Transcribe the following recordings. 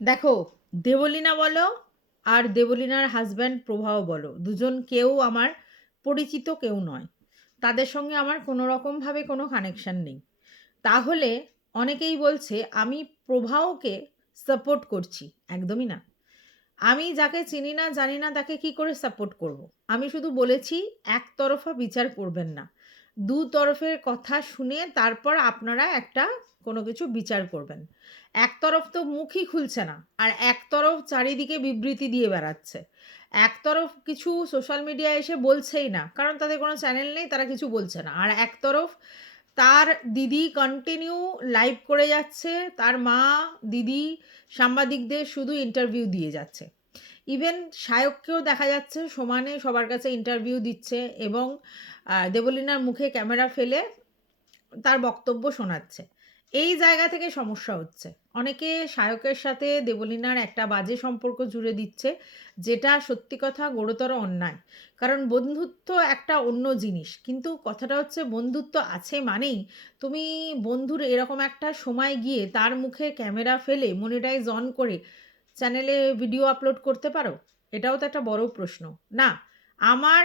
দেখো, দেবলীনা বলো আর দেবলীনার হাসব্যান্ড প্রভাও বলো, দুজন কেউ আমার পরিচিত কেউ নয়। তাদের সঙ্গে আমার কোনো রকমভাবে কোনো কানেকশন নেই। তাহলে অনেকেই বলছে আমি প্রভাওকে সাপোর্ট করছি। একদমই না। আমি যাকে চিনি না জানি না তাকে কি করে সাপোর্ট করব? আমি শুধু বলেছি একতরফা বিচার করবেন না। দুতরফের কথা শুনে তারপর আপনারা একটা কোনো কিছু বিচার করবেন। একতরফ তো মুখই খুলছে না। আর একতরফ চারিদিকে বিবৃতি দিয়ে বেড়াচ্ছে। একতরফ কিছু সোশ্যাল মিডিয়ায় এসে বলছেই না। কারণ তাদের কোনো চ্যানেল নেই, তারা কিছু বলছে না। আর একতরফ তার দিদি কন্টিনিউ লাইভ করে যাচ্ছে। তার মা, দিদি সাংবাদিকদের শুধু ইন্টারভিউ দিয়ে যাচ্ছে। ইভেন সায়ককেও দেখা যাচ্ছে সমানে সবার কাছে ইন্টারভিউ দিচ্ছে এবং দেবলীনার মুখে ক্যামেরা ফেলে তার বক্তব্য শোনাচ্ছে। এই জায়গা থেকে সমস্যা হচ্ছে। অনেকে সায়কের সাথে দেবলীনার একটা বাজে সম্পর্ক জুড়ে দিচ্ছে, যেটা সত্যি কথা গুরুতর অন্যায়। কারণ বন্ধুত্ব একটা অন্য জিনিস। কিন্তু কথাটা হচ্ছে বন্ধুত্ব আছে মানেই তুমি বন্ধুর এরকম একটা সময় গিয়ে তার মুখে ক্যামেরা ফেলে মনিটাইজ অন করে চ্যানেলে ভিডিও আপলোড করতে পারো? এটাও তো একটা বড় প্রশ্ন। না, আমার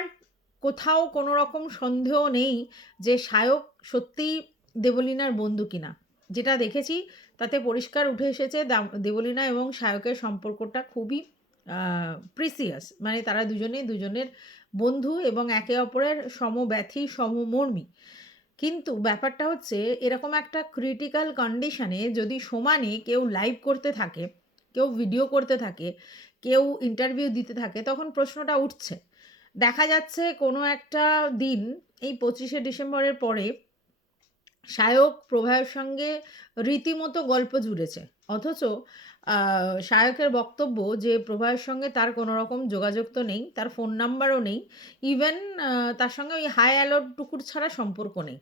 কোথাও কোনো রকম সন্দেহ নেই যে সায়ক সত্যিই দেবলীনার বন্ধু কিনা। যেটা দেখেছি তাতে পরিষ্কার উঠে এসেছে দেবলীনা এবং সায়কের সম্পর্কটা খুবই প্রিসিয়াস। মানে তারা দুজনেই দুজনের বন্ধু এবং একে অপরের সমব্যথী, সমমর্মী। কিন্তু ব্যাপারটা হচ্ছে এরকম একটা ক্রিটিক্যাল কন্ডিশনে যদি সমানে কেউ লাইভ করতে থাকে, কেউ ভিডিও করতে থাকে, কেউ ইন্টারভিউ দিতে থাকে, তখন প্রশ্নটা উঠছে। দেখা যাচ্ছে কোনো একটা দিন এই ২৫শে ডিসেম্বরের পরে সায়ক প্রভায়ের সঙ্গে রীতিমতো গল্প জুড়েছে। অথচ সায়কের বক্তব্য যে প্রভায়ের সঙ্গে তার কোনো রকম যোগাযোগ তো নেই, তার ফোন নাম্বারও নেই। ইভেন তার সঙ্গে ওই হাই অ্যালোর টুকুর ছাড়া সম্পর্ক নেই।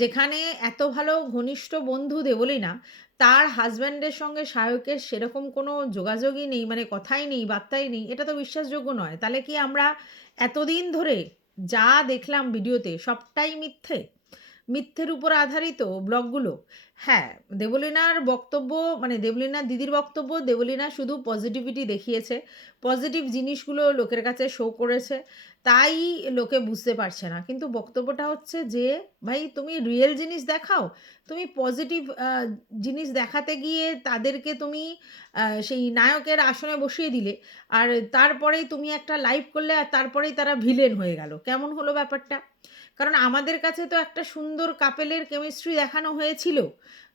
যেখানে এত ভালো ঘনিষ্ঠ বন্ধু দেবলীনা, তার হাসব্যান্ডের সঙ্গে সায়কের সেরকম কোনো যোগাযোগই নেই, মানে কথাই নেই, বার্তাই নেই। এটা তো বিশ্বাসযোগ্য নয়। তাহলে কি আমরা এতদিন ধরে যা দেখলাম ভিডিওতে সবটাই মিথ্যে? মিথ্যের উপর আধারিত ব্লগগুলো। হ্যাঁ, দেবলীনার বক্তব্য, মানে দেবলীনার দিদির বক্তব্য, দেবলীনা শুধু পজিটিভিটি দেখিয়েছে। পজিটিভ জিনিসগুলো লোকের কাছে শো করেছে। তাই লোকে বুঝতে পারছে না। কিন্তু বক্তব্যটা হচ্ছে যে, ভাই তুমি রিয়েল জিনিস দেখাও। তুমি পজিটিভ জিনিস দেখাতে গিয়ে তাদেরকে তুমি সেই নায়কের আসনে বসিয়ে দিলে। আর তারপরেই তুমি একটা লাইভ করলে আর তারপরেই তারা ভিলেন হয়ে গেল। কেমন হলো ব্যাপারটা? কারণ আমাদের কাছে তো একটা সুন্দর কাপেলের কেমিস্ট্রি দেখানো হয়েছিল।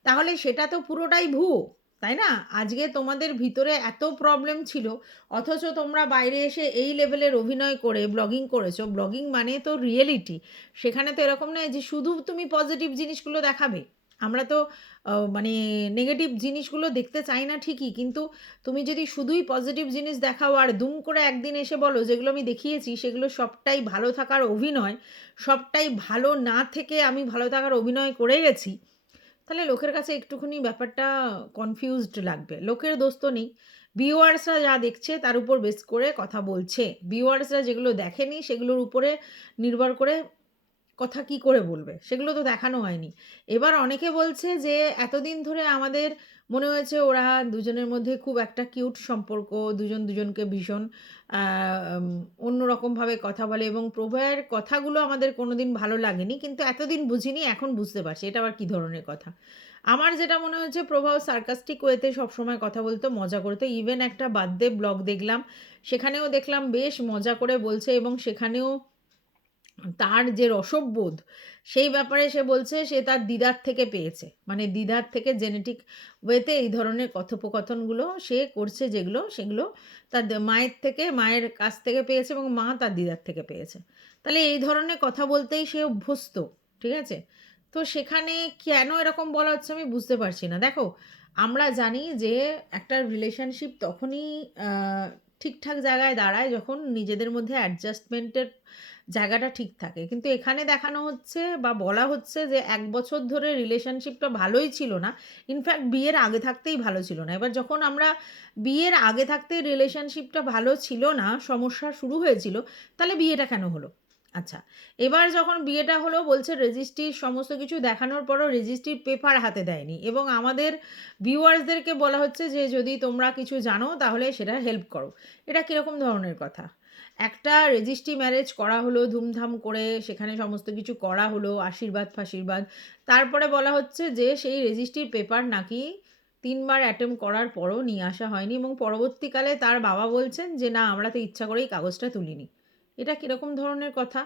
তাহলে সেটা তো পুরোটাই ভুয়ো, তাই না? আজকে তোমাদের ভিতরে এত প্রবলেম ছিল, অথচ তোমরা বাইরে এসে এই লেভেলের অভিনয় করে ব্লগিং করেছো। ব্লগিং মানে তো রিয়েলিটি। সেখানে তো এরকম নয় যে শুধু তুমি পজিটিভ জিনিসগুলো দেখাবে। আমরা তো মানে নেগেটিভ জিনিসগুলো দেখতে চাই না ঠিকই, কিন্তু তুমি যদি শুধুই পজিটিভ জিনিস দেখাও আর দুম করে একদিন এসে বলো যেগুলো আমি দেখিয়েছি সেগুলো সবটাই ভালো থাকার অভিনয়, সবটাই ভালো না থেকে আমি ভালো থাকার অভিনয় করে গেছি, তাহলে লোকের কাছে একটুখানি ব্যাপারটা কনফিউজড লাগবে। লোকের দোষ তো নেই। ভিউয়ার্সরা যা দেখছে তার উপর বেস করে কথা বলছে। ভিউয়ার্সরা যেগুলো দেখেনি সেগুলোর উপরে নির্ভর করে কথা কি করে বলবে? সেগুলো তো দেখানো হয়নি। এবার অনেকে বলছে যে এতদিন ধরে আমাদের মনে হয়েছে ওরা দুজনের মধ্যে খুব একটা কিউট সম্পর্ক। দুজন দুজনকে ভীষণ আ আম অন্যরকমভাবে কথা বলে এবং প্রভয়ের কথাগুলো আমাদের কোনোদিন ভালো লাগেনি। কিন্তু এতদিন বুঝিনি, এখন বুঝতে পারছি। এটা আবার কি ধরনের কথা? আমার যেটা মনে হয়েছে প্রভাও সার্কাস্টিক ওয়েতে সবসময় কথা বলতো, মজা করতো। ইভেন একটা বার্থডে ব্লগ দেখলাম। সেখানেও দেখলাম বেশ মজা করে বলছে এবং সেখানেও তার যে রসবোধ, সেই ব্যাপারে সে বলছে সে তার দিদার থেকে পেয়েছে। মানে দিদার থেকে জেনেটিক ওয়েতে এই ধরনের কথোপকথনগুলো সে করছে যেগুলো, সেগুলো তার মায়ের থেকে, মায়ের কাছ থেকে পেয়েছে এবং মা তার দিদার থেকে পেয়েছে। তাহলে এই ধরনের কথা বলতেই সে অভ্যস্ত। ঠিক আছে? তো সেখানে কেন এরকম বলা হচ্ছে আমি বুঝতে পারছি না। দেখো, আমরা জানি যে একটা রিলেশনশিপ তখনই আ ঠিকঠাক জায়গায় দাঁড়ায় যখন নিজেদের মধ্যে অ্যাডজাস্টমেন্টের জায়গাটা ঠিক থাকে। কিন্তু এখানে দেখানো হচ্ছে বা বলা হচ্ছে যে ১ বছর ধরে রিলেশনশিপটা ভালোই ছিল না। ইনফ্যাক্ট বিয়ের আগে থাকতেই ভালো ছিল না। এবার যখন আমরা বিয়ের আগে থাকতেই রিলেশনশিপটা ভালো ছিল না, সমস্যা শুরু হয়েছিল, তাহলে বিয়েটা কেন হলো? আচ্ছা, এবার যখন বিয়েটা হলো বলছে রেজিস্ট্রির সমস্ত কিছু দেখানোর পরও রেজিস্ট্রির পেপার হাতে দেয়নি এবং আমাদের ভিউয়ার্সদেরকে বলা হচ্ছে যে যদি তোমরা কিছু জানো তাহলে সেটা হেল্প করো। এটা কিরকম ধরনের কথা? একটা রেজিস্ট্রি ম্যারেজ করা হলো ধুমধাম করে, সেখানে সমস্ত কিছু করা হলো, আশীর্বাদ-ফাশীর্বাদ। তারপরে বলা হচ্ছে যে সেই রেজিস্ট্রির পেপার নাকি ৩ বার অ্যাটেম্প্ট করার পরও নিয়ে আসা হয়নি এবং পরবর্তীকালে তার বাবা বলছেন যে, "না, আমরা তো ইচ্ছা করেই কাগজটা তুলিনি।" এটা কিরকম ধরনের কথা?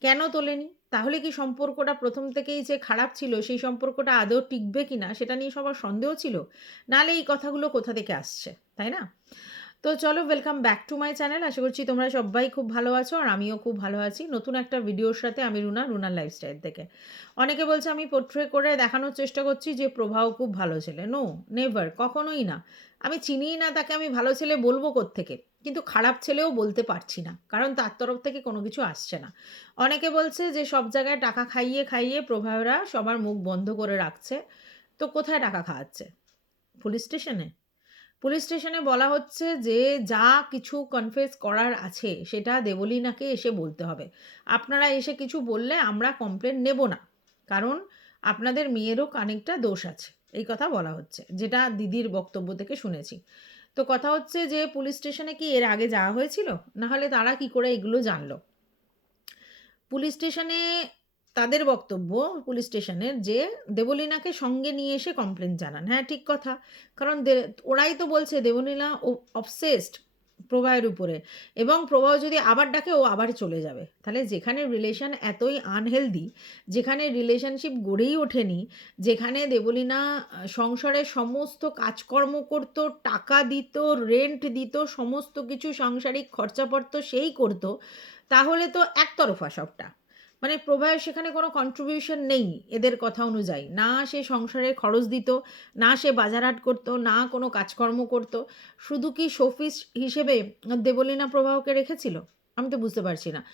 কেন তোলেনি? তাহলে কি সম্পর্কটা ১ম থেকেই যে খারাপ ছিল, সেই সম্পর্কটা আদৌ টিকবে কিনা সেটা নিয়ে সবার সন্দেহ ছিল? নাহলে এই কথাগুলো কোথা থেকে আসছে, তাই না? তো চলো welcome back to my channel. আশা করছি তোমরা সব্বাই খুব ভালো আছো আর আমিও খুব ভালো আছি। নতুন একটা ভিডিওর সাথে আমি রুনা, রুনার লাইফস্টাইল থেকে। অনেকে বলছে আমি পোর্ট্রে করে দেখানোর চেষ্টা করছি যে প্রভাও খুব ভালো ছেলে। নো, নেভার, কখনোই না। আমি চিনিই না তাকে, আমি ভালো ছেলে বলব কোত্থেকে? কিন্তু খারাপ ছেলেও বলতে পারছি না। কারণ তার তরফ থেকে কোনো কিছু আসছে না। অনেকে বলছে যে সব জায়গায় টাকা খাইয়ে, খাইয়ে প্রভারা সবার মুখ বন্ধ করে রাখছে। তো কোথায় টাকা খাওয়াচ্ছে? পুলিশ স্টেশনে? পুলিশ স্টেশনে বলা হচ্ছে যে যা কিছু কনফেস করার আছে সেটা দেবলীনাকে এসে বলতে হবে। আপনারা এসে কিছু বললে আমরা কমপ্লেন নেব না। কারণ আপনাদের মেয়েরও খানিকটা দোষ আছে। এই কথা বলা হচ্ছে। যেটা দিদির বক্তব্য থেকে শুনেছি। তো কথা হচ্ছে যে পুলিশ স্টেশনে কি এর আগে যাওয়া হয়েছিল? নাহলে তারা কি করে এগুলো জানল? পুলিশ স্টেশনে তাদের বক্তব্য পুলিশ স্টেশনের যে দেবলীনাকে সঙ্গে নিয়ে এসে কমপ্লেন জানান। হ্যাঁ, ঠিক কথা। কারণ ওরাই তো বলছে দেবলীনা অবসেসড প্রভায়ের উপরে এবং প্রভাও যদি আবার ডাকে ও আবার চলে যাবে। তাহলে যেখানে রিলেশন এতই আনহেলদি, যেখানে রিলেশনশিপ গড়েই ওঠেনি, যেখানে দেবলীনা সংসারের সমস্ত কাজকর্ম করত, টাকা দিত, রেন্ট দিত, সমস্ত কিছু সাংসারিক খরচাপত্র সেই করত। তাহলে তো একতরফা সবটা। মানে প্রভায়ের সেখানে কোনো কন্ট্রিবিউশন নেই এদের কথা অনুযায়ী। না সে সংসারের খরচ দিত, না সে বাজারহাট করত, না কোনো কাজকর্ম করত। শুধু কি শোপিস হিসেবে দেবলীনা প্রভাহকে রেখেছিল? আমি তো বুঝতে পারছি না।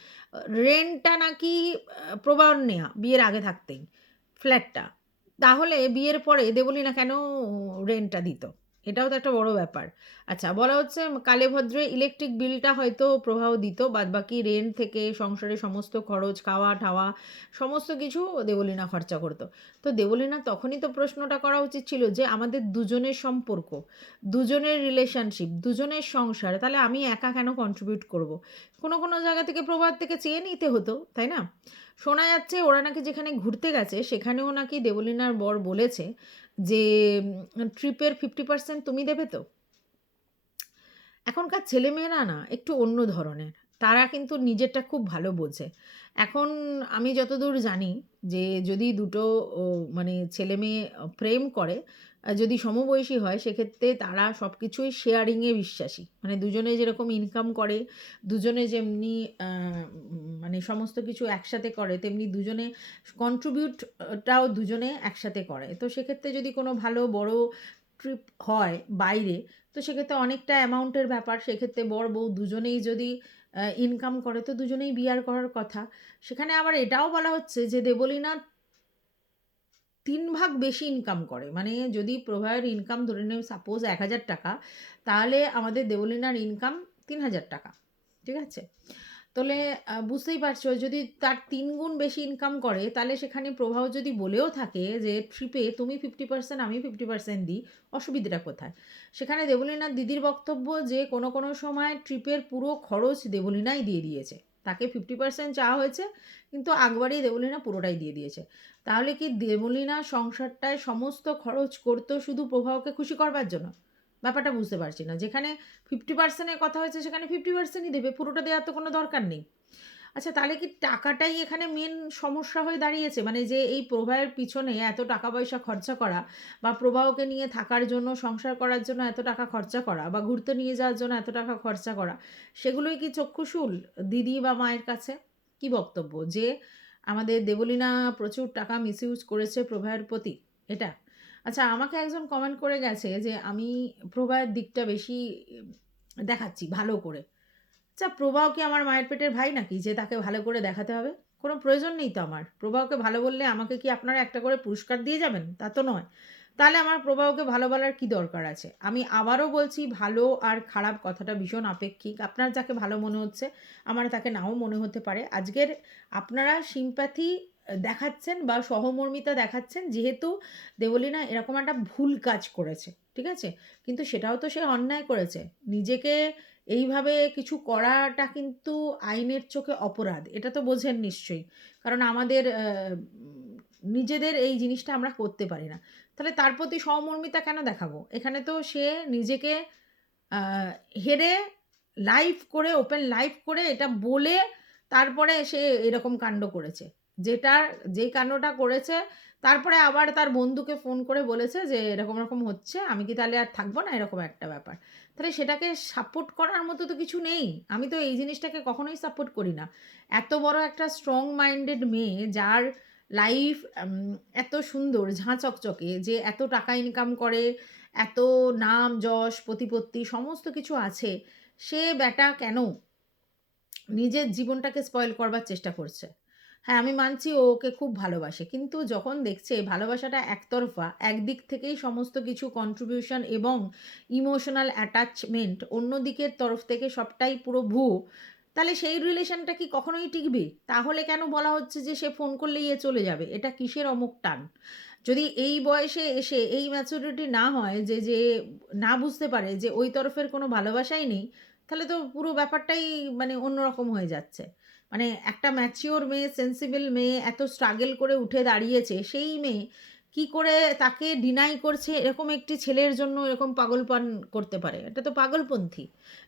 রেন্টটা নাকি প্রভাহর নেয়া বিয়ের আগে থাকতেই, ফ্ল্যাটটা। তাহলে বিয়ের পরে দেবলীনা কেন রেন্টটা দিত? এটাও তো একটা বড় ব্যাপার। আচ্ছা, বলা হচ্ছে কালে ভদ্রে ইলেকট্রিক বিলটা হয়তো প্রভাব দিত। বাদবাকি রেন্ট থেকে সংসারের সমস্ত খরচ, খাওয়া-টাওয়া সমস্ত কিছু দেবলীনা খরচা করত। তো দেবলীনার তখনই তো প্রশ্নটা করা উচিত ছিল যে আমাদের দুজনের সম্পর্ক, দুজনের রিলেশনশিপ, দুজনের সংসার। তাহলে আমি একা কেন কন্ট্রিবিউট করব? কোনো জায়গা থেকে প্রভাব থেকে চেয়ে নিতে হতো, তাই না? শোনা যাচ্ছে ওরা নাকি যেখানে ঘুরতে গেছে সেখানেও নাকি দেবলীনার বর বলেছে যে ট্রিপের 50% তুমি দেবে তো? এখনকার ছেলেমেয়েরা না একটু অন্য ধরনের। তারা কিন্তু নিজেরটা খুব ভালো বোঝে। এখন আমি যতদূর জানি যে যদি দুটো ও মানে ছেলেমেয়ে প্রেম করে, যদি সমবয়সী হয় সেক্ষেত্রে তারা সবকিছুই শেয়ারিং এ বিশ্বাসী। মানে দুজনে যেরকম ইনকাম করে, দুজনে যেমনি মানে সমস্ত কিছু একসাথে করে তেমনি দুজনে কন্ট্রিবিউট টাও দুজনে একসাথে করে। তো সেক্ষেত্রে যদি কোনো ভালো বড় ট্রিপ হয় বাইরে, তো সেক্ষেত্রে অনেকটা অ্যামাউন্টের ব্যাপার। সেক্ষেত্রে বর-বউ দুজনেই যদি ইনকাম করে তো দুজনেই বিয়ার করার কথা। সেখানে আবার এটাও বলা হচ্ছে যে দেবলীনা ৩ ভাগ বেশি ইনকাম করে। মানে যদি প্রভায়ের ইনকাম ধরে নেই সাপোজ ৳১,০০০, তাহলে আমাদের দেবলীনার ইনকাম ৳৩,০০০। ঠিক আছে? তাহলে বুঝতেই পারছো যদি তার ৩ গুণ বেশি ইনকাম করে তাহলে সেখানে প্রভাব যদি বলেও থাকে যে ট্রিপে তুমি 50% আমি 50% দিই, অসুবিধাটা কোথায়? সেখানে দেবলীনার দিদির বক্তব্য যে কোনো সময় ট্রিপের পুরো খরচ দেবলীনাই দিয়ে দিয়েছে। তাকে 50% চাওয়া হয়েছে কিন্তু আগবাড়িয়ে দেবলীনা পুরোটাই দিয়ে দিয়েছে। তাহলে কি দেবলীনা সংসারটায় সমস্ত খরচ করতো শুধু প্রভাবকে খুশি করবার জন্য? ব্যাপারটা বুঝতে পারছি না। যেখানে 50% এর কথা হয়েছে সেখানে 50% ই দেবে। পুরোটা দেওয়ার তো কোনো দরকার নেই। আচ্ছা, তাহলে কি টাকাটাই এখানে মেন সমস্যা হয়ে দাঁড়িয়েছে? মানে যে এই প্রবাহের পিছনে এত টাকা-পয়সা খরচা করা বা প্রবাহকে নিয়ে থাকার জন্য, সংসার করার জন্য এত টাকা খরচা করা বা ঘুরতে নিয়ে যাওয়ার জন্য এত টাকা খরচা করা, সেগুলোই কি চক্ষুশূল দিদি বা মায়ের কাছে? কি বক্তব্য? যে আমাদের দেবলীনা প্রচুর টাকা মিসইউজ করেছে প্রবাহের প্রতি, এটা? আচ্ছা, আমাকে একজন কমেন্ট করে গেছে যে আমি প্রবাহের দিকটা বেশি দেখাচ্ছি ভালো করে। আচ্ছা, প্রবাহ কি আমার মায়ের পেটের ভাই নাকি যে তাকে ভালো করে দেখাতে হবে? কোনো প্রয়োজন নেই তো আমার। প্রবাহকে ভালো বললে আমাকে কি আপনারা একটা করে পুরস্কার দিয়ে যাবেন? তা তো নয়। তাহলে আমার প্রবাহকে ভালো বলার কি দরকার আছে? আমি আবারও বলছি, ভালো আর খারাপ কথাটা ভীষণ আপেক্ষিক। আপনার যাকে ভালো মনে হচ্ছে, আমার তাকে নাও মনে হতে পারে। আজকের আপনারা সিম্প্যাথি দেখাচ্ছেন বা সহমর্মিতা দেখাচ্ছেন যেহেতু দেবলীনা এরকম একটা ভুল কাজ করেছে। ঠিক আছে? কিন্তু সেটাও তো সে অন্যায় করেছে। নিজেকে এইভাবে কিছু করাটা কিন্তু আইনের চোখে অপরাধ। এটা তো বোঝেন নিশ্চয়ই। কারণ আমাদের নিজেদের এই জিনিসটা আমরা করতে পারি না। তাহলে তার প্রতি সহমর্মিতা কেন দেখাবো? এখানে তো সে নিজেকে আ হেরে লাইভ করে, ওপেন লাইভ করে এটা বলে তারপরে সে এরকম কাণ্ড করেছে। যেই কাণ্ডটা করেছে তারপরে আবার তার বন্ধুকে ফোন করে বলেছে যে, "এরকম, এরকম হচ্ছে। আমি কি তাহলে আর থাকবো না?" এরকম একটা ব্যাপার। তাহলে সেটাকে সাপোর্ট করার মতো তো কিছু নেই। আমি তো এই জিনিসটাকে কখনোই সাপোর্ট করি না। এত বড় একটা স্ট্রং মাইন্ডেড মেয়ে যার লাইফ এত সুন্দর ঝাঁ চকচকে, যে এত টাকা ইনকাম করে, এত নাম, যশ, প্রতিপত্তি সমস্ত কিছু আছে। সে ব্যাটা কেন নিজের জীবনটাকে স্পয়েল করবার চেষ্টা করছে? হ্যাঁ, আমি মানছি ও ওকে খুব ভালোবাসে। কিন্তু যখন দেখছে ভালোবাসাটা একতরফা, একদিক থেকেই সমস্ত কিছু কন্ট্রিবিউশন এবং ইমোশনাল অ্যাটাচমেন্ট অন্য দিকের তরফ থেকে সবটাই পুরো ভুয়ো, তাহলে সেই রিলেশনটা কি কখনোই টিকবে? তাহলে কেন বলা হচ্ছে যে সে ফোন করলেই এ চলে যাবে? এটা কিসের অমুক টান? যদি এই বয়সে এসে এই ম্যাচুরিটি না হয় যে না বুঝতে পারে যে ওই তরফের কোনো ভালোবাসাই নেই, তাহলে তো পুরো ব্যাপারটাই মানে অন্যরকম হয়ে যাচ্ছে। মানে একটা ম্যাচিওর মেয়ে, সেন্সিবল মেয়ে এত স্ট্রাগল করে উঠে দাঁড়িয়েছে, সেই মেয়ে কি করে তাকে ডিনাই করছে এরকম একটি ছেলের জন্য এরকম পাগলপান করতে পারে? এটা তো পাগলপন্থী।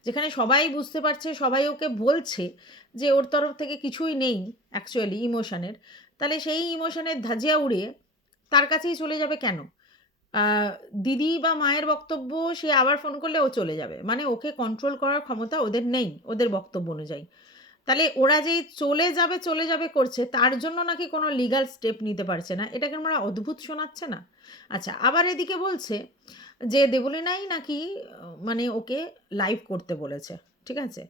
যেখানে সবাই বুঝতে পারছে, সবাই ওকে বলছে যে ওর তরফ থেকে কিছুই নেই অ্যাকচুয়ালি ইমোশনের। তাহলে সেই ইমোশনের ধাজিয়া উড়িয়ে তার কাছেই চলে যাবে কেন? আ দিদি বা মায়ের বক্তব্য, সে আবার ফোন করলে ও চলে যাবে। মানে ওকে কন্ট্রোল করার ক্ষমতা ওদের নেই, ওদের বক্তব্য অনুযায়ী। তাহলে ওরা যেই চলে যাবে করছে, তার জন্য নাকি কোনো লিগ্যাল স্টেপ নিতে পারছে না। এটা কেমন অদ্ভুত শোনাচ্ছে না? আচ্ছা, আবার এদিকে বলছে যে দেবলীনাই নাকি মানে ওকে লাইভ করতে বলেছে। ঠিক আছে?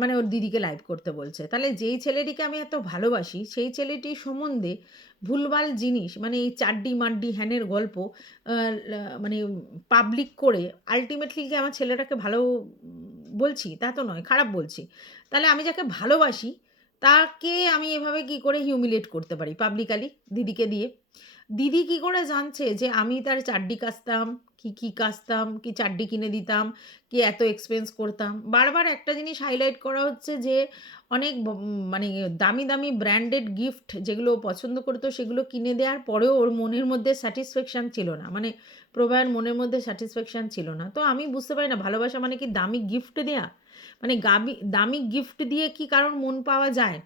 মানে ওর দিদিকে লাইভ করতে বলছে। তাহলে যেই ছেলেটিকে আমি এত ভালোবাসি, সেই ছেলেটি সম্বন্ধে ভুলভাল জিনিস, মানে এই চাড্ডি-মাড্ডি হ্যানের গল্প আ লা মানে পাবলিক করে আল্টিমেটলি কি আমার ছেলেটাকে ভালো বলছি? তা তো নয়, খারাপ বলছি। তাহলে আমি যাকে ভালোবাসি, তাকে আমি এভাবে কি করে হিউমিলিয়েট করতে পারি পাবলিকালি দিদিকে দিয়ে? দিদি কি করে জানছে যে আমি তার চাড্ডি কাচতাম, কি কাচতাম, কি চাড্ডি কিনে দিতাম, কি এত এক্সপেন্স করতাম? বারবার একটা জিনিস হাইলাইট করা হচ্ছে যে অনেক মানে দামি ব্র্যান্ডেড গিফট যেগুলো ও পছন্দ করত সেগুলো কিনে দেওয়ার পরেও ওর মনের মধ্যে স্যাটিসফ্যাকশন ছিল না। মানে প্রভার মনের মধ্যে স্যাটিসফ্যাকশন ছিল না। তো আমি বুঝতে পারি না ভালোবাসা মানে কি দামি গিফট দেয়া? মানে দামি গিফট দিয়ে কি কারোর মন পাওয়া যায়?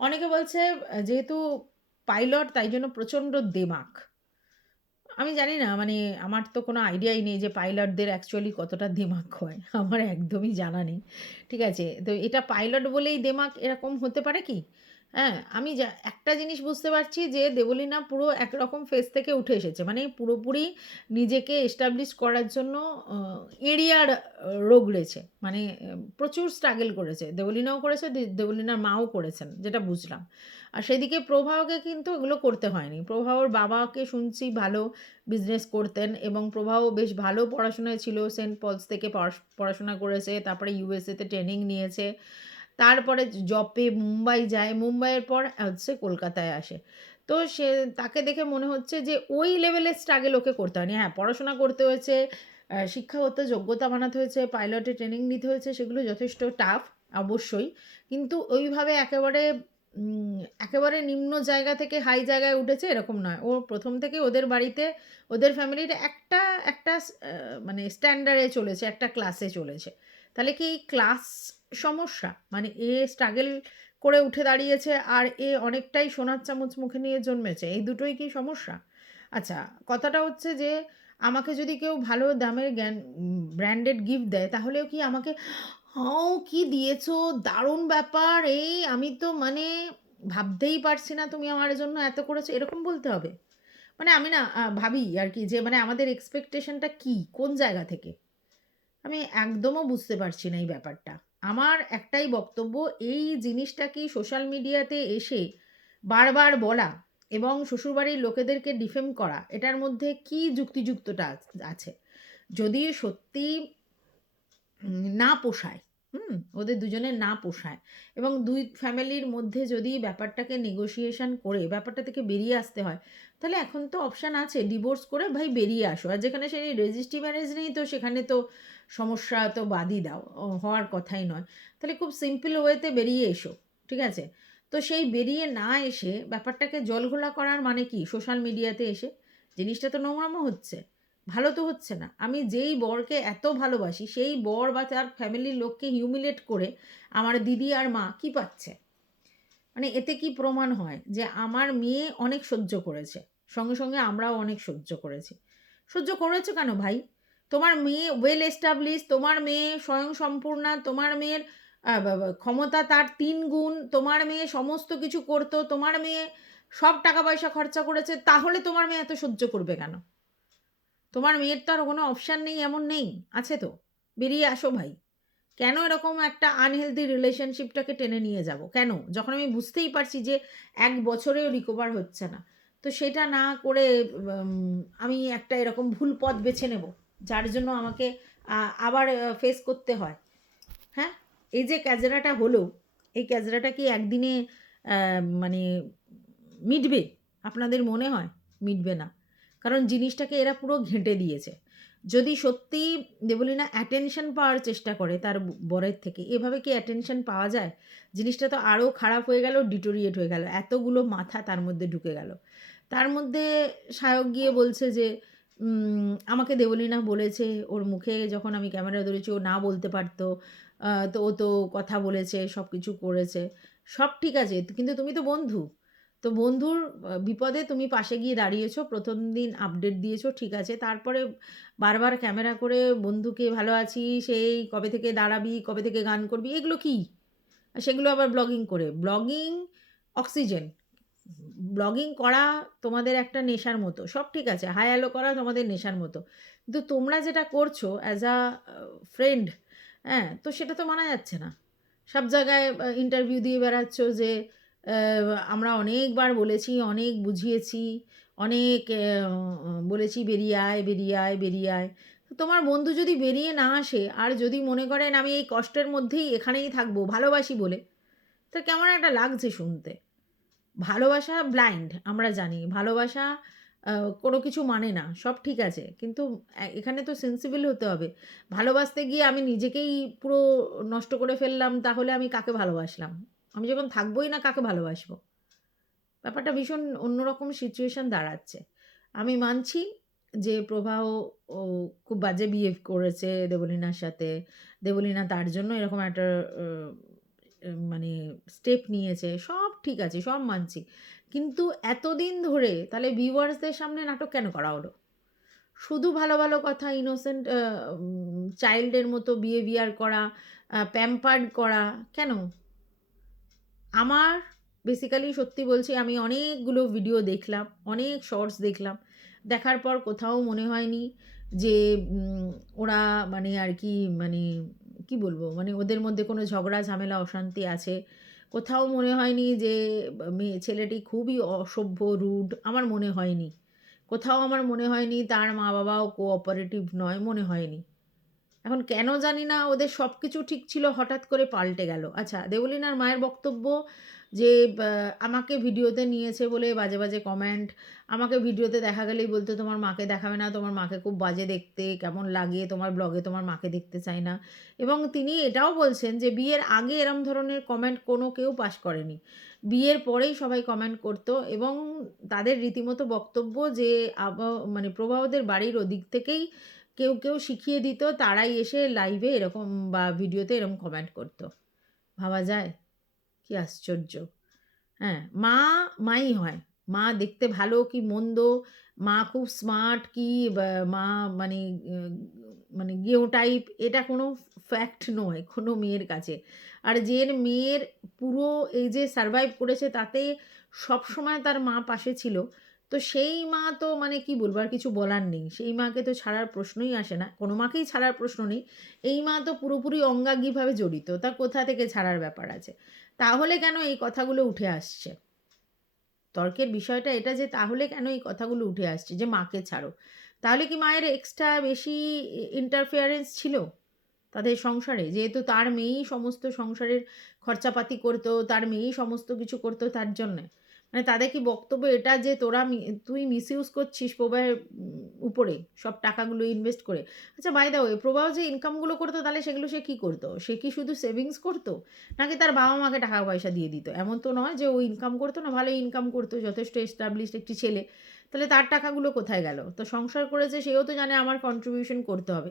অনেকে বলছে যেহেতু পাইলট তাই জন্য প্রচণ্ড দেমাক। আমি জানি না, মানে আমার তো কোনো আইডিয়াই নেই যে পাইলটদের অ্যাকচুয়ালি কতটা দেমাক হয়। আমার একদমই জানা নেই। ঠিক আছে? তো এটা পাইলট বলেই দেমাক এরকম হতে পারে কি? হ্যাঁ? আমি একটা জিনিস বুঝতে পারছি যে দেবলীনা পুরো একরকম ফেজ থেকে উঠে এসেছে। মানে পুরোপুরি নিজেকে এস্টাবলিশ করার জন্য অ এরিয়ার রগড়েছে। মানে প্রচুর স্ট্রাগল করেছে। দেবলীনাও করেছে, দেবলীনার মাও করেছেন, যেটা বুঝলাম। আর সেদিকে প্রভাকে কিন্তু এগুলো করতে হয়নি। প্রভার বাবাকে শুনছি ভালো বিজনেস করতেন এবং প্রভাও বেশ ভালো পড়াশোনায় ছিল। সেন্ট পলস থেকে পড়াশোনা করেছে। তারপরে USA তে ট্রেনিং নিয়েছে। তারপরে জব পেয়ে মুম্বাই যায়। মুম্বাইয়ের পর হচ্ছে কলকাতায় আসে। তো তাকে দেখে মনে হচ্ছে যে ওই লেভেলের স্ট্রাগল ওকে করতে হয়নি। হ্যাঁ, পড়াশোনা করতে হয়েছে, শিক্ষাগত যোগ্যতা বানাতে হয়েছে, পাইলটের ট্রেনিং নিতে হয়েছে, সেগুলো যথেষ্ট টাফ অবশ্যই। কিন্তু ওইভাবে উম একেবারে নিম্ন জায়গা থেকে হাই জায়গায় উঠেছে এরকম নয়। ও ১ম থেকে ওদের বাড়িতে, ওদের ফ্যামিলির একটা মানে স্ট্যান্ডার্ডে চলেছে, একটা ক্লাসে চলেছে। তাহলে কি ক্লাস সমস্যা? মানে এ স্ট্রাগল করে উঠে দাঁড়িয়েছে আর এ অনেকটাই সোনার চামচ মুখে নিয়ে জন্মেছে। এই দুটোই কি সমস্যা? আচ্ছা, কথাটা হচ্ছে যে আমাকে যদি কেউ ভালো দামের ব্র্যান্ডেড গিফট দেয় তাহলেও কি আমাকে কি দিয়েছো? দারুণ ব্যাপার। আমি তো মানে ভাবতেই পারছি না তুমি আমার জন্য এত করেছো। এরকম বলতে হবে? মানে আমি না ভাবি আরকি যে মানে আমাদের এক্সপেকটেশনটা কি? কোন জায়গা থেকে? আমি একদমও বুঝতে পারছি না এই ব্যাপারটা। আমার একটাই বক্তব্য, এই জিনিসটা কি সোশ্যাল মিডিয়াতে এসে বারবার বলা, এবং শ্বশুরবাড়ির লোকেদেরকে ডিফেম করা, এটার মধ্যে কি যুক্তিযুক্তটা আছে? যদি সত্যি না পোষায়, ওদের দুজনের না পোষায় এবং ২ ফ্যামিলির মধ্যে যদি ব্যাপারটাকে নেগোশিয়েশন করে ব্যাপারটা থেকে বেরিয়ে আসতে হয়, তাহলে এখন তো অপশান আছে ডিভোর্স করে ভাই বেরিয়ে আসো। আর যেখানে সেই রেজিস্ট্রি ম্যারেজ নেই তো সেখানে তো সমস্যা তো বাদই দাও, হওয়ার কথাই নয়। তাহলে খুব সিম্পল ওয়েতে বেরিয়ে এসো, ঠিক আছে? তো সেই বেরিয়ে না এসে ব্যাপারটাকে জলঘোলা করার মানে কি? সোশ্যাল মিডিয়াতে এসে জিনিসটা তো নোংরামো হচ্ছে। ভালো তো হচ্ছে না। আমি যেই বরকে এত ভালোবাসি, সেই বর বা তার ফ্যামিলির লোককে হিউমিলিয়েট করে আমার দিদি আর মা কি পাচ্ছে? মানে এতে কি প্রমাণ হয়? যে আমার মেয়ে অনেক সহ্য করেছে। সঙ্গে, সঙ্গে আমরাও অনেক সহ্য করেছি। সহ্য করেছো কেন ভাই? তোমার মেয়ে ওয়েল এস্টাবলিশড, তোমার মেয়ে স্বয়ংসম্পূর্ণা, তোমার মেয়ের আ বা বা ক্ষমতা তার ৩ গুণ, তোমার মেয়ে সমস্ত কিছু করতো, তোমার মেয়ে সব টাকা পয়সা খরচা করেছে, তাহলে তোমার মেয়ে এত সহ্য করবে কেন? তোমার মেয়ের তো আর কোনো অপশান নেই এমন নেই। আছে তো। বেরিয়ে আসো ভাই। কেন এরকম একটা আনহেলথি রিলেশনশিপটাকে টেনে নিয়ে যাব? কেন? যখন আমি বুঝতেই পারছি যে ১ বছরেও রিকভার হচ্ছে না। তো সেটা না করে আমি একটা এরকম ভুল পথ বেছে নেব। যার জন্য আমাকে আবার ফেস করতে হয়। হ্যাঁ? এই যে ক্যাজরাটা হলো, এই ক্যাজরাটা কি একদিনে আ মানে মিটবে? আপনাদের মনে হয়? মিটবে না। কারণ জিনিসটাকে এরা পুরো ঘেঁটে দিয়েছে। যদি সত্যিই দেবলীনা অ্যাটেনশন পাওয়ার চেষ্টা করে তার বরের থেকে, এভাবে কি অ্যাটেনশন পাওয়া যায়? জিনিসটা তো আরও খারাপ হয়ে গেল, ডিটোরিয়েট হয়ে গেল। এতগুলো মাথা তার মধ্যে ঢুকে গেল। তার মধ্যে সায়ক গিয়ে বলছে যে, আমাকে দেবলীনা বলেছে, ওর মুখে যখন আমি ক্যামেরা ধরেছি ও না বলতে পারত। তো ও তো কথা বলেছে, সবকিছু করেছে। সব ঠিক আছে। কিন্তু তুমি তো বন্ধু। তো বন্ধুর বিপদে তুমি পাশে গিয়ে দাঁড়িয়েছো। ১ম দিন আপডেট দিয়েছো, ঠিক আছে। তারপরে বারবার ক্যামেরা করে বন্ধুকে ভালো আছি, সেই কবে থেকে দাঁড়াবি, কবে থেকে গান করবি, এগুলো কি? আর সেগুলো আবার ব্লগিং করে। Blogging oxygen. ব্লগিং করা তোমাদের একটা নেশার মতো। সব ঠিক আছে। হাই হ্যালো করা তোমাদের নেশার মতো। কিন্তু তোমরা যেটা করছো অ্যাজ আ ফ্রেন্ড, হ্যাঁ? তো সেটা তো মানা যাচ্ছে না। সব জায়গায় ইন্টারভিউ দিয়ে বেড়াচ্ছ যে আমরা অনেকবার বলেছি, অনেক বুঝিয়েছি, অনেক বলেছি বেরিয়ে আয়, বেরিয়ে আয়, বেরিয়ে আয়। তো তোমার বন্ধু যদি বেরিয়ে না আসে আর যদি মনে করেন আমি এই কষ্টের মধ্যেই এখানেই থাকবো ভালোবাসি বলে, তো কেমন একটা লাগছে শুনতে। ভালোবাসা ব্লাইন্ড আমরা জানি। ভালোবাসা আ কোনো কিছু মানে না। সব ঠিক আছে। কিন্তু এখানে তো সেনসিবল হতে হবে। ভালোবাসতে গিয়ে আমি নিজেকেই পুরো নষ্ট করে ফেললাম, তাহলে আমি কাকে ভালোবাসলাম? আমি যখন থাকবোই না কাকে ভালোবাসবো? ব্যাপারটা ভীষণ অন্যরকম সিচুয়েশন দাঁড়াচ্ছে। আমি মানছি যে প্রভাও ও খুব বাজে বিহেভ করেছে দেবলীনার সাথে। দেবলীনা তার জন্য এরকম একটা অ মানে স্টেপ নিয়েছে। সব ঠিক আছে, সব মানছি। কিন্তু এতদিন ধরে তাহলে ভিউয়ার্সদের সামনে নাটক কেন করা হলো? শুধু ভালো, ভালো কথা ইনোসেন্ট চাইল্ডের মতো বিহেভিয়ার করা, প্যাম্পার্ড করা কেন? আমার বেসিক্যালি সত্যি বলছি আমি অনেকগুলো ভিডিও দেখলাম, অনেক শর্টস দেখলাম। দেখার পর কোথাও মনে হয়নি যে ওরা মানে আর কি মানে কি বলবো? মানে ওদের মধ্যে কোনো ঝগড়া ঝামেলা অশান্তি আছে। কোথাও মনে হয়নি যে ছেলেটি খুবই অসভ্য, রুড আমার মনে হয়নি। কোথাও আমার মনে হয়নি তার মা-বাবাও কোঅপারেটিভ নয়, মনে হয়নি। এখন কেন জানি না ওদের সবকিছু ঠিক ছিল হঠাৎ করে পাল্টে গেল। আচ্ছা দেবলীনার মায়ের বক্তব্য যে আমাকে ভিডিওতে নিয়েছে বলে বাজে, বাজে কমেন্ট। আমাকে ভিডিওতে দেখা গেলেই বলতো, "তোমার মাকে দেখাবে না, তোমার মাকে খুব বাজে দেখতে, কেমন লাগে তোমার ব্লগে তোমার মাকে দেখতে চাই না।" এবং তিনি এটাও বলছেন যে বিয়ের আগে এরম ধরনের কমেন্ট কোনো কেউ পাস করেনি। বিয়ের পরেই সবাই কমেন্ট করত এবং তাদের রীতিমতো বক্তব্য যে মানে প্রভাবদের বাড়ির ওদিক থেকেই কেউ, কেউ শিখিয়ে দিত তারাই এসে লাইভে এরকম বা ভিডিওতে এরকম কমেন্ট করত। ভাবা যায়? কি আশ্চর্য! হ্যাঁ, মা মাই হয়। মা দেখতে ভালো কি মন্দ, মা খুব স্মার্ট কি বা মা মানে অ মানে গেঁয়ো টাইপ এটা কোনো ফ্যাক্ট নয় কোনো মেয়ের কাছে। আর মেয়ের পুরো এই যে সারভাইভ করেছে তাতে সবসময় তার মা পাশে ছিল। তো সেই মা তো মানে কি বলবো আর কিছু বলার নেই। সেই মাকে তো ছাড়ার প্রশ্নই আসে না। কোনো মাকেই ছাড়ার প্রশ্ন নেই। এই মা তো পুরোপুরি অঙ্গাঙ্গিভাবে জড়িত। তার কোথা থেকে ছাড়ার ব্যাপার আছে? তাহলে কেন এই কথাগুলো উঠে আসছে? তর্কের বিষয়টা এটা যে তাহলে কেন এই কথাগুলো উঠে আসছে যে মাকে ছাড়ো? তাহলে কি মায়ের এক্সট্রা বেশি ইন্টারফিয়ারেন্স ছিল তাদের সংসারে? যেহেতু তার মেয়েই সমস্ত সংসারের খরচাপাতি করতো, তার মেয়েই সমস্ত কিছু করতো তার জন্যে। মানে তাদের কি বক্তব্য এটা যে তুই মিসইউজ করছিস প্রবাহের উপরে সব টাকাগুলো ইনভেস্ট করে। আচ্ছা বাই দ্য ওয়ে প্রবাহ যে ইনকামগুলো করতো তাহলে সেগুলো সে কি করতো? সে কি শুধু সেভিংস করতো? নাকি তার বাবা-মাকে টাকা-পয়সা দিয়ে দিত? এমন তো নয় যে ও ইনকাম করতো না, ভালোই ইনকাম করতো, যথেষ্ট এস্টাবলিশড একটি ছেলে। তাহলে তার টাকাগুলো কোথায় গেল? তো সংসার করেছে সেও তো জানে আমার কন্ট্রিবিউশন করতে হবে।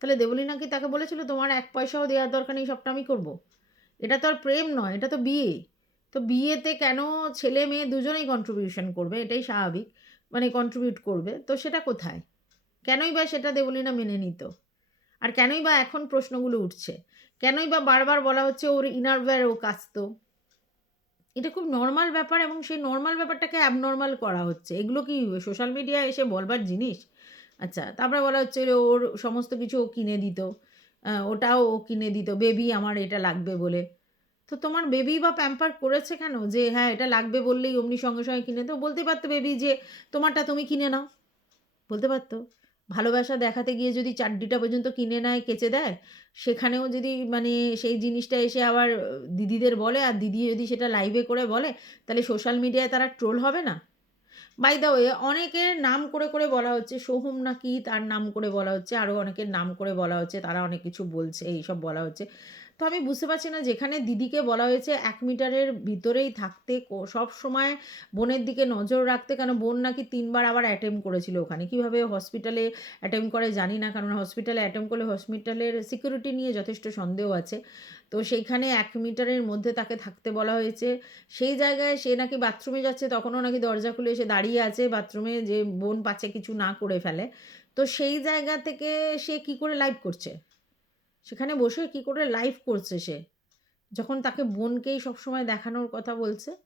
তাহলে দেবলীনা কি তাকে বলেছিল তোমার ১ পয়সাও দেওয়ার দরকার নেই, সবটা আমি করব? এটা তো আর প্রেম নয়, এটা তো বিয়ে। তো বিয়েতে কেন ছেলে-মেয়ে দুজনেই কন্ট্রিবিউশন করবে? এটাই স্বাভাবিক। মানে কন্ট্রিবিউট করবে। তো সেটা কোথায়? কেনই বা সেটা দেবলীনা মেনে নিত? আর কেনই বা এখন প্রশ্নগুলো উঠছে? কেনই বা বারবার বলা হচ্ছে ওর ইনারওয়্যার ও কাচতো? এটা খুব নরমাল ব্যাপার এবং সেই নরমাল ব্যাপারটাকে অ্যাবনরমাল করা হচ্ছে। এগুলো কি সোশ্যাল মিডিয়ায় এসে বলবার জিনিস? আচ্ছা, তারপরে বলা হচ্ছে যে ওর সমস্ত কিছু ও কিনে দিত। ওটাও ও কিনে দিত। বেবি আমার এটা লাগবে বলে। তো তোমার বেবি বা প্যাম্পার করেছে কেন? যে হ্যাঁ, এটা লাগবে বললেই অমনি সঙ্গে, সঙ্গে কিনে তো বলতেই পারত বেবি যে তোমারটা তুমি কিনে নাও। বলতে পারত। ভালোবাসা দেখাতে গিয়ে যদি চাড্ডিটা পর্যন্ত কিনে নেয়, কেচে দেয়, সেখানেও যদি মানে সেই জিনিসটা এসে আবার দিদিদের বলে আর দিদি যদি সেটা লাইভে করে বলে, তাহলে সোশ্যাল মিডিয়ায় তারা ট্রোল হবে না? বাই দ্য ওয়ে অনেকের নাম করে, করে বলা হচ্ছে, সোহম নাকি তার নাম করে বলা হচ্ছে, আরও অনেকের নাম করে বলা হচ্ছে, তারা অনেক কিছু বলছে, এইসব বলা হচ্ছে। তো আমি বুঝতে পারছি না যেখানে দিদিকে বলা হয়েছে ১ মিটারের ভিতরেই থাকতে সবসময় বোনের দিকে নজর রাখতে, কেন বোন নাকি ৩ বার আবার অ্যাটেম্প্ট করেছিল ওখানে। কিভাবে হসপিটালে অ্যাটেম্প্ট করে জানি না। কারণ হসপিটালে অ্যাটেম্প্ট করলে হসপিটালের সিকিউরিটি নিয়ে যথেষ্ট সন্দেহ আছে। তো সেইখানে ১ মিটারের মধ্যে তাকে থাকতে বলা হয়েছে। সেই জায়গায় সে নাকি বাথরুমে যাচ্ছে তখনও নাকি দরজা খুলে সে দাঁড়িয়ে আছে বাথরুমে যে বোন পাছে কিছু না করে ফেলে। তো সেই জায়গা থেকে সে কি করে লাইভ করছে? সেখানে বসে কি করে লাইভ করছে সে? যখন তাকে বোনকেই সবসময় দেখানোর কথা বলছে?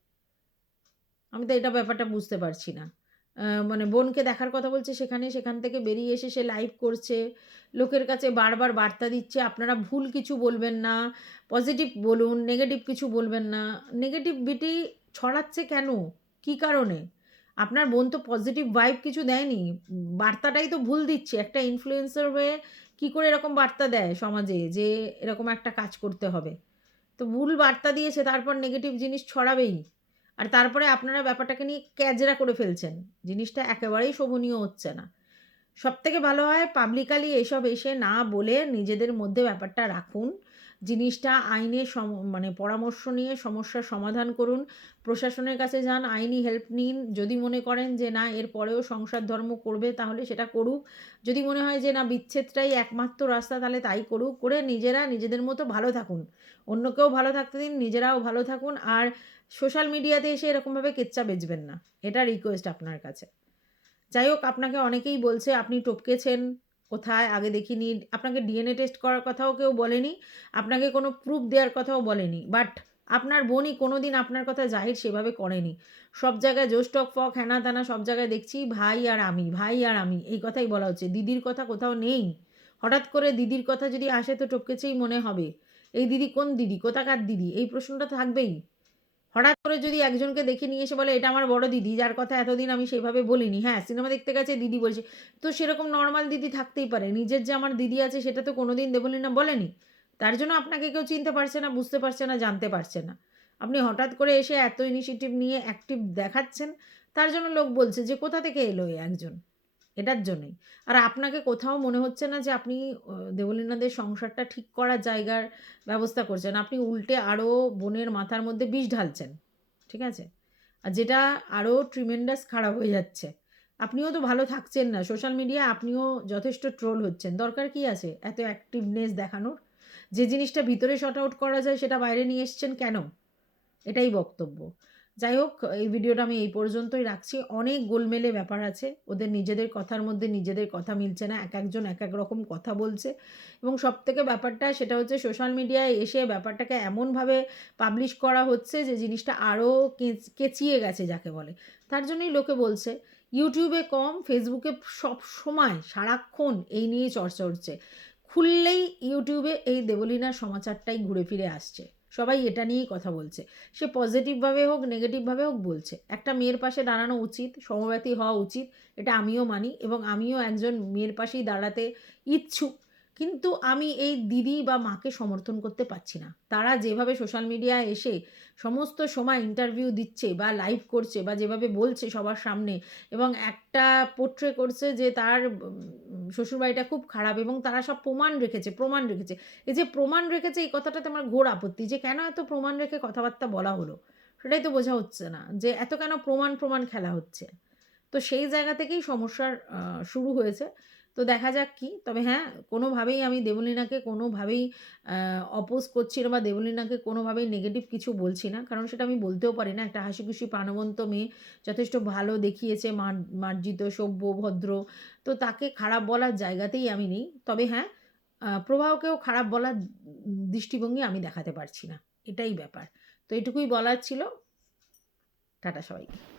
আমি তো এটা ব্যাপারটা বুঝতে পারছি না। মানে বোনকে দেখার কথা বলছে সেখান থেকে বেরিয়ে এসে সে লাইভ করছে। লোকের কাছে বারবার বার্তা দিচ্ছে, আপনারা ভুল কিছু বলবেন না, পজিটিভ বলুন, নেগেটিভ কিছু বলবেন না। নেগেটিভিটি ছড়াচ্ছে কেন? কী কারণে? আপনার বোন তো পজিটিভ ভাইব কিছু দেয়নি। বার্তাটাই তো ভুল দিচ্ছে। একটা ইনফ্লুয়েন্সার হয়ে কী করে এরকম বার্তা দেয় সমাজে যে এরকম একটা কাজ করতে হবে? তো ভুল বার্তা দিয়েছে তারপর নেগেটিভ জিনিস ছড়াবেই। আর তারপরে আপনারা ব্যাপারটাকে নিয়ে ক্যাজরা করে ফেলছেন। জিনিসটা একেবারেই শোভনীয় হচ্ছে না। সবথেকে ভালো হয় পাবলিকালি এসব এসে না বলে নিজেদের মধ্যে ব্যাপারটা রাখুন। জিনিসটা আইনের মানে পরামর্শ নিয়ে সমস্যার সমাধান করুন। প্রশাসনের কাছে যান, আইনি হেল্প নিন। যদি মনে করেন যে না এরপরেও সংসার ধর্ম করবে তাহলে সেটা করুক। যদি মনে হয় যে না বিচ্ছেদটাই একমাত্র রাস্তা তাহলে তাই করুক। করে নিজেরা নিজেদের মতো ভালো থাকুন। অন্যকেও ভালো থাকতে দিন, নিজেরাও ভালো থাকুন। আর সোশ্যাল মিডিয়াতে এসে এরকমভাবে কেচ্চা বেচবেন না। এটা রিকোয়েস্ট আপনার কাছে। যাই হোক আপনাকে অনেকেই বলছে আপনি টপকেছেন কোথায় আগে দেখিনি। আপনাকে ডিএনএ টেস্ট করার কথাও কেউ বলেনি। আপনাকে কোনো প্রুফ দেওয়ার কথাও বলেনি। বাট আপনার বোনই কোনোদিন আপনার কথা জাহির সেভাবে করেনি। সব জায়গায় জোশ টক ফক হ্যানা-ত্যানা সব জায়গায় দেখছি ভাই আর আমি, ভাই আর আমি এই কথাই বলা হচ্ছে। দিদির কথা কোথাও নেই। হঠাৎ করে দিদির কথা যদি আসে তো টপকেছেই মনে হবে। এই দিদি কোন দিদি? কোথাকার দিদি? এই প্রশ্নটা থাকবেই। হঠাৎ করে যদি একজনকে দেখে নিয়ে এসে বলে, "এটা আমার বড় দিদি, যার কথা এতদিন আমি সেভাবে বলিনি।" হ্যাঁ, সিনেমা দেখতে গেছে দিদি বলছে। তো সেরকম নরমাল দিদি থাকতেই পারে। নিজের যে আমার দিদি আছে সেটা তো কোনোদিন দেবলীনা বলেনি। তার জন্য আপনাকে কেউ চিনতে পারছে না, বুঝতে পারছে না, জানতে পারছে না। আপনি হঠাৎ করে এসে এত ইনিশিয়েটিভ নিয়ে অ্যাক্টিভ দেখাচ্ছেন, তার জন্য লোক বলছে যে, "কোথা থেকে এলো এ একজন?" এটার জন্যই। আর আপনাকে কোথাও মনে হচ্ছে না যে আপনি দেবলীনাদের সংসারটা ঠিক করার জায়গার ব্যবস্থা করছেন। আপনি উল্টে আরও বোনের মাথার মধ্যে বিষ ঢালছেন। ঠিক আছে? আর যেটা আরও ট্রিমেন্ডাস খারাপ হয়ে যাচ্ছে। আপনিও তো ভালো থাকছেন না। সোশ্যাল মিডিয়ায় আপনিও যথেষ্ট ট্রোল হচ্ছেন। দরকার কি আছে এত অ্যাক্টিভনেস দেখানোর? যে জিনিসটা ভিতরে শর্ট আউট করা যায় সেটা বাইরে নিয়ে এসছেন কেন? এটাই বক্তব্য। যাই হোক এই ভিডিওটা আমি এই পর্যন্তই রাখছি। অনেক গোলমেলে ব্যাপার আছে। ওদের নিজেদের কথার মধ্যে নিজেদের কথা মিলছে না। একেকজন একেক রকম কথা বলছে এবং সবথেকে ব্যাপারটা সেটা হচ্ছে সোশ্যাল মিডিয়ায় এসে ব্যাপারটাকে এমনভাবে পাবলিশ করা হচ্ছে যে জিনিসটা আরও কেঁচিয়ে গেছে যাকে বলে। তার জন্যই লোকে বলছে YouTube এ কম, Facebook এ সবসময় সারাক্ষণ এই নিয়েই চর্চা হচ্ছে। খুললেই YouTube এ এই দেবলীনার সমাচারটাই ঘুরে ফিরে আসছে। সবাই এটা নিয়েই কথা বলছে। সে পজিটিভভাবে হোক, নেগেটিভভাবে হোক বলছে। একটা মেয়ের পাশে দাঁড়ানো উচিত, সমব্যথী হওয়া উচিত। এটা আমিও মানি এবং আমিও একজন মেয়ের পাশেই দাঁড়াতে ইচ্ছুক। কিন্তু আমি এই দিদি বা মাকে সমর্থন করতে পারছি না। তারা যেভাবে সোশ্যাল মিডিয়ায় এসে সমস্ত সময় ইন্টারভিউ দিচ্ছে বা লাইভ করছে বা যেভাবে বলছে সবার সামনে এবং একটা পোট্রে করছে যে তার শ্বশুরবাড়িটা খুব খারাপ এবং তারা সব প্রমাণ রেখেছে, প্রমাণ রেখেছে। এই যে প্রমাণ রেখেছে এই কথাটাতে আমার ঘোর আপত্তি যে কেন এত প্রমাণ রেখে কথাবার্তা বলা হলো? সেটাই তো বোঝা হচ্ছে না যে এত কেন প্রমাণ, প্রমাণ খেলা হচ্ছে? তো সেই জায়গা থেকেই সমস্যার শুরু হয়েছে। তো দেখা যাক কি। তবে হ্যাঁ, কোনোভাবেই আমি দেবলীনাকে কোনোভাবেই অপোজ করছি না বা দেবলীনাকে কোনোভাবেই নেগেটিভ কিছু বলছি না। কারণ সেটা আমি বলতেও পারি না। একটা হাসিখুশি প্রাণবন্ত মেয়ে যথেষ্ট ভালো দেখিয়েছে, মার্জিত, সভ্য, ভদ্র। তো তাকে খারাপ বলার জায়গাতেই আমি নেই। তবে হ্যাঁ, প্রবাহকেও খারাপ বলার দৃষ্টিভঙ্গি আমি দেখাতে পারছি না। এটাই ব্যাপার। তো এটুকুই বলার ছিল। টাটা সবাইকে।